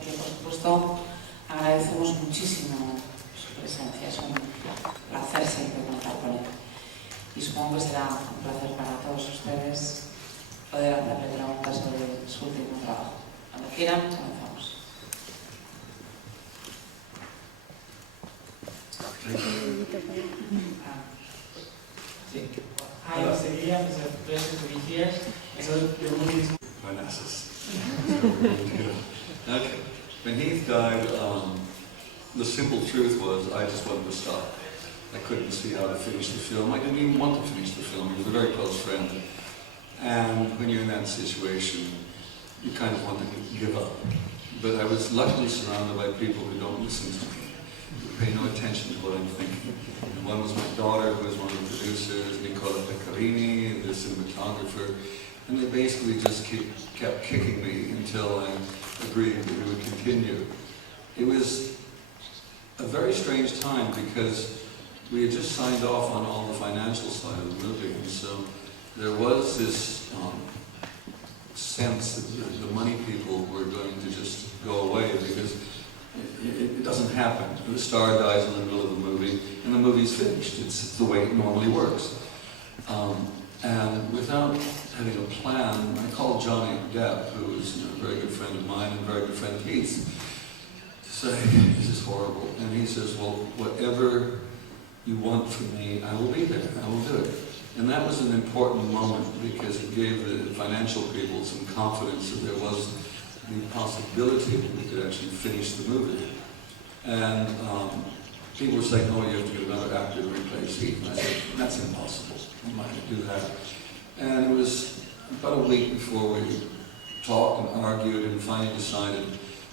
porque por supuesto agradecemos muchísimo su presencia, es un placer siempre contar con él. Y supongo que será un placer para todos ustedes poder hacerle preguntas sobre su último trabajo. Cuando quieran, comenzamos. Hi, Australia. It's a pleasure to be here. So the movie is Parnassus. Okay. When Heath died, the simple truth was I just wanted to stop. I couldn't see how to finish the film. I didn't even want to finish the film. He was a very close friend. And when you're in that situation, you kind of want to give up. But I was luckily surrounded by people who don't listen to me, who pay no attention to what I'm thinking. And one was my daughter, who was one of the producers, Nicola Peccarini, the cinematographer. And they basically just kept kicking me until I agreed that we would continue. It was a very strange time because we had just signed off on all the financial side of the movie, and so there was this sense that the money people were going to just go away because it doesn't happen. The star dies in the middle of the movie, and the movie's finished. It's the way it normally works. And without having a plan, I called Johnny Depp, who is a very good friend of mine and a very good friend of Heath's, to say, this is horrible. And he says, well, whatever you want from me, I will be there. I will do it. And that was an important moment because it gave the financial people some confidence that there was the possibility that we could actually finish the movie. And people were saying, oh, you have to get another actor to replace Heath. And I said, that's impossible. I'm not going to do that. And it was about a week before we talked and argued and finally decided,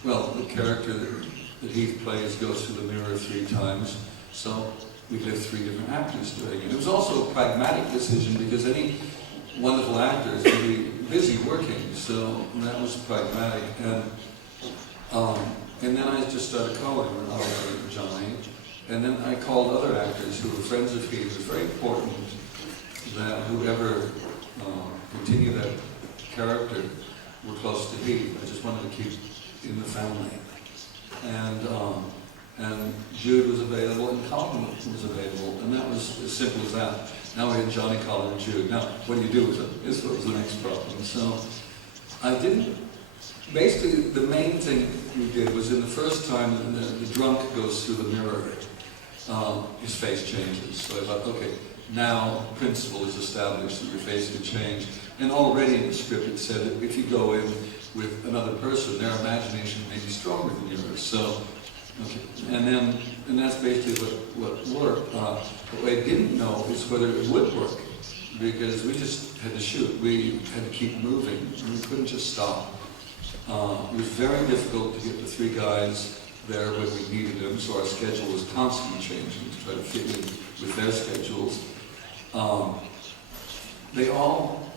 well, the character that Heath plays goes through the mirror 3 times, so we'd have 3 different actors doing it. It was also a pragmatic decision because any wonderful actor is going to be busy working, so that was pragmatic. And then I just started calling Johnny, and then I called other actors who were friends of Heath. It was very important that whoever continued that character were close to Heath. I just wanted to keep in the family. And Jude was available, and Colin was available, and that was as simple as that. Now we had Johnny, Colin, and Jude. Now, what do you do with it? This was the next problem. So I didn't. Basically, the main thing we did was in the first time the drunk goes through the mirror, his face changes. So I thought, okay, now the principle is established that your face could change. And already in the script it said that if you go in with another person, their imagination may be stronger than yours. So, okay. And that's basically what worked. What I didn't know is whether it would work, because we just had to shoot. We had to keep moving, and we couldn't just stop. It was very difficult to get the 3 guys there when we needed them, so our schedule was constantly changing to try to fit in with their schedules.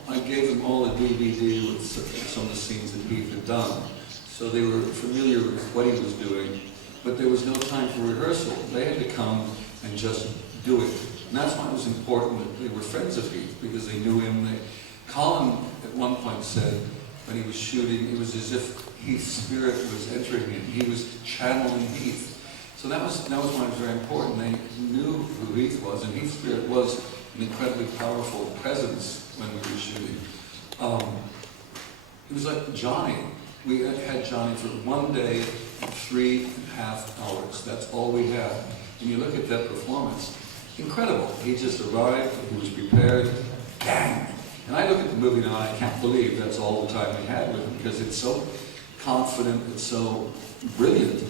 I gave them all a DVD with some of the scenes that Heath had done, so they were familiar with what he was doing, but there was no time for rehearsal. They had to come and just do it. And that's why it was important that they were friends of Heath, because they knew him. Colin at one point said, when he was shooting, it was as if Heath's spirit was entering him. He was channeling Heath. So that was why it was very important. They knew who Heath was, and Heath's spirit was an incredibly powerful presence when we were shooting. It was like Johnny. We had Johnny for 1 day and 3.5 hours. That's all we had. And you look at that performance, incredible. He just arrived, he was prepared, bang! And I look at the movie now and I can't believe that's all the time we had with him, because it's so confident, it's so brilliant.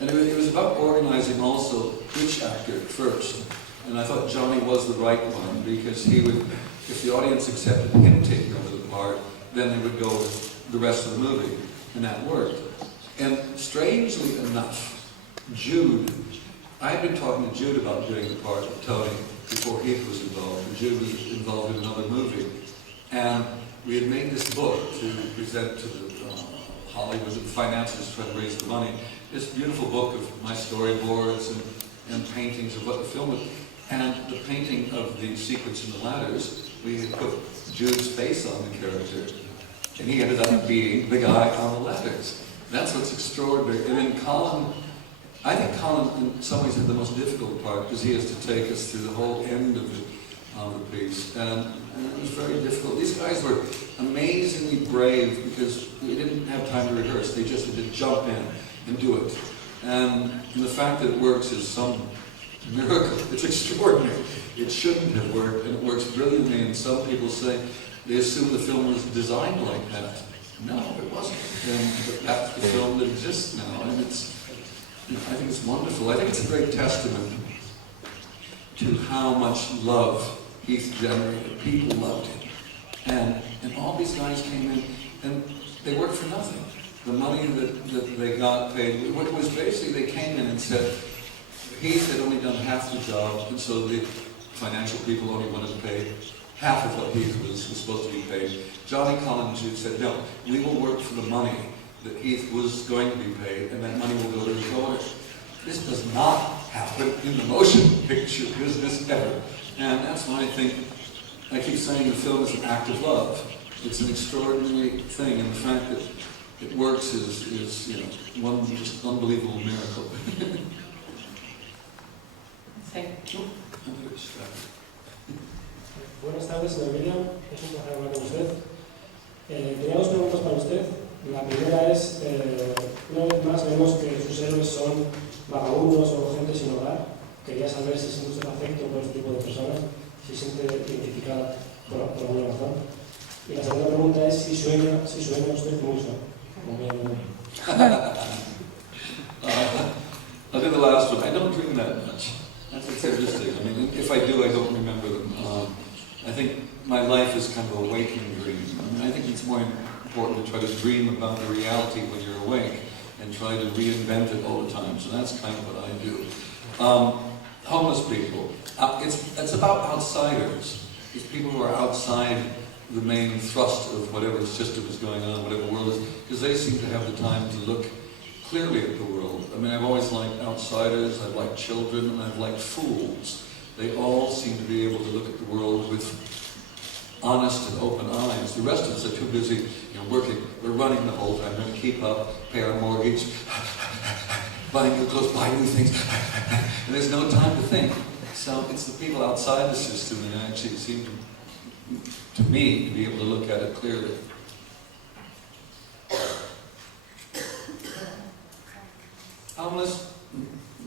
And it was about organizing also which actor first. And I thought Johnny was the right one, because he would, if the audience accepted him taking over the part, then they would go with the rest of the movie. And that worked. And strangely enough, Jude, I had been talking to Jude about doing the part of Tony before Heath was involved. And Jude was involved in another movie. And we had made this book to present to the Hollywood financiers trying to raise the money. This beautiful book of my storyboards and paintings of what the film was. And the painting of the sequence in the ladders, we had put Jude's face on the character. And he ended up being the guy on the ladders. That's what's extraordinary. And then Colin, I think Colin in some ways had the most difficult part because he has to take us through the whole end of the piece. And it was very difficult. These guys were amazingly brave because we didn't have time to rehearse. They just had to jump in and do it. And the fact that it works is some miracle. It's extraordinary. It shouldn't have worked, and it works brilliantly. And some people say they assume the film was designed like that. No, it wasn't. And that's the film that exists now, and I think it's wonderful. I think it's a great testament to how much love Heath generated. People loved him, and all these guys came in, and they worked for nothing. The money that they got paid, it was basically they came in and said, Heath had only done half the job, and so the financial people only wanted to pay half of what Heath was supposed to be paid. Johnny Collins said, no, we will work for the money that Heath was going to be paid, and that money will go to his daughter. This does not happen in the motion picture business ever. And that's why I keep saying the film is an act of love. It's an extraordinary thing, and the fact that it works is one just unbelievable miracle. Sí. Buenas tardes, señor William. Es un placer hablar con usted. Tenía dos preguntas para usted. La primera es, una vez más vemos que sus héroes son vagabundos o gente sin hogar. Quería saber si siente usted afecto por este tipo de personas, si siente identificada por alguna razón. Y la segunda pregunta es si sueña usted mucho. I'll do the last one. I don't dream that much. That's interesting. I mean, if I do, I don't remember them. I think my life is kind of a waking dream. I mean, I think it's more important to try to dream about the reality when you're awake and try to reinvent it all the time. So that's kind of what I do. Homeless people. It's about outsiders. It's people who are outside the main thrust of whatever system is going on, whatever world is, because they seem to have the time to look clearly at the world. I mean, I've always liked outsiders, I've liked children, and I've liked fools. They all seem to be able to look at the world with honest and open eyes. The rest of us are too busy, working. We're running the whole time, trying to keep up, pay our mortgage, buying new clothes, buying new things, and there's no time to think. So it's the people outside the system that actually seem to me to be able to look at it clearly. Homeless,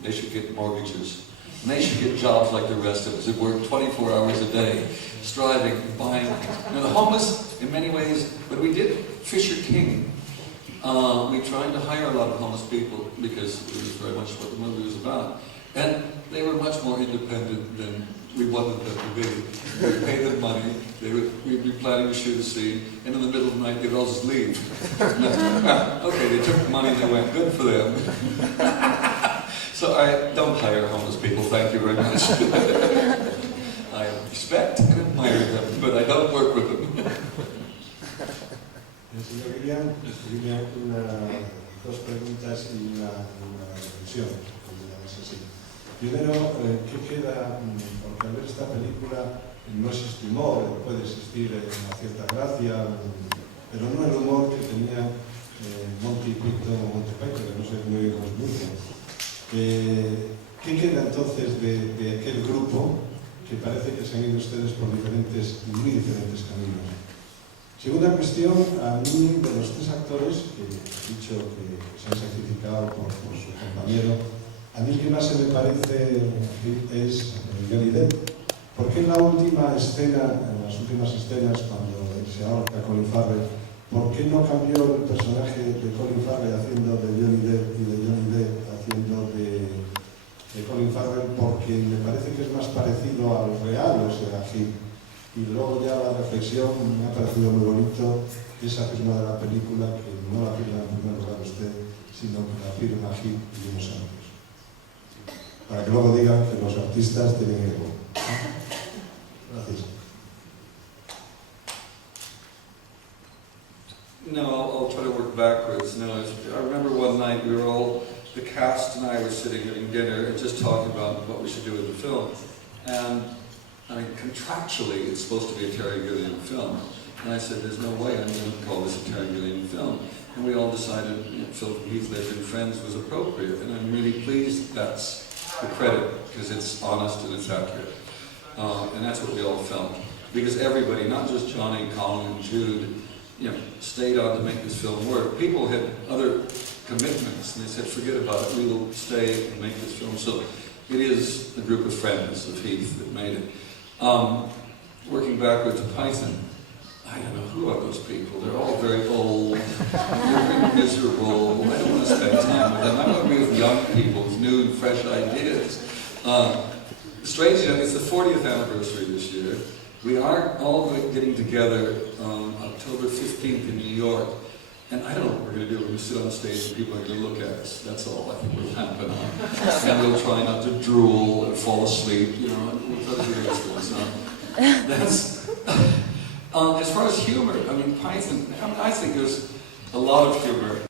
they should get mortgages. And they should get jobs like the rest of us that work 24 hours a day, striving, buying. The homeless, in many ways, but we did Fisher King. We tried to hire a lot of homeless people because it was very much what the movie was about. And they were much more independent than we wanted them to be. We'd pay them money, we'd be planning to shoot a scene, and in the middle of the night they'd all just leave. Okay, they took the money and they went, good for them. So I don't hire homeless people, thank you very much. I respect and admire them, but I don't work with them. Señor William, dos preguntas y una reflexión. Primero, ¿qué queda? Porque al ver esta película no existe humor, puede existir una cierta gracia, pero no el humor que tenía Monty Python, que no sé muy bien cómo es mucho. ¿Qué queda entonces de aquel grupo que parece que se han ido ustedes por muy diferentes caminos? Segunda cuestión, a mí de los tres actores que he dicho que se han sacrificado por su compañero, a mí que más se me parece es Johnny Depp. ¿Por qué en la última escena, en las últimas escenas, cuando se ahorca Colin Farrell, por qué no cambió el personaje de Colin Farrell haciendo de Johnny Depp y de Johnny Depp haciendo de Colin Farrell? Porque me parece que es más parecido al real, o sea, Heath. Y luego ya la reflexión, me ha parecido muy bonito esa firma de la película, que no la firma en primer lugar usted, sino que la firma Heath y unos años. Para que luego digan que los artistas tienen ego. Gracias. No, I'll try to work backwards. No, I remember one night we were all, the cast and I were sitting having dinner and just talking about what we should do with the film. And I mean, contractually, it's supposed to be a Terry Gilliam film. And I said, there's no way I'm going to call this a Terry Gilliam film. and we all decided, Philip and Heath, they've been friends, was appropriate, and I'm really pleased that's the credit, because it's honest and it's accurate. And that's what we all felt. Because everybody, not just Johnny, Colin, and Jude, stayed on to make this film work. People had other commitments, and they said, forget about it, we will stay and make this film. So it is a group of friends of Heath that made it. Working backwards to Python, I don't know, who are those people? They're all very old, they're very miserable, I don't want to spend time with them. I want to be with young people with new and fresh ideas. Strangely enough, it's the 40th anniversary this year. We are all getting together on October 15th in New York, and I don't know what we're going to do. We're going to sit on stage and people are going to look at us. That's all I think will happen. And we'll try not to drool or fall asleep, we'll try to do those things. That's... as far as humor, Python, I think there's a lot of humor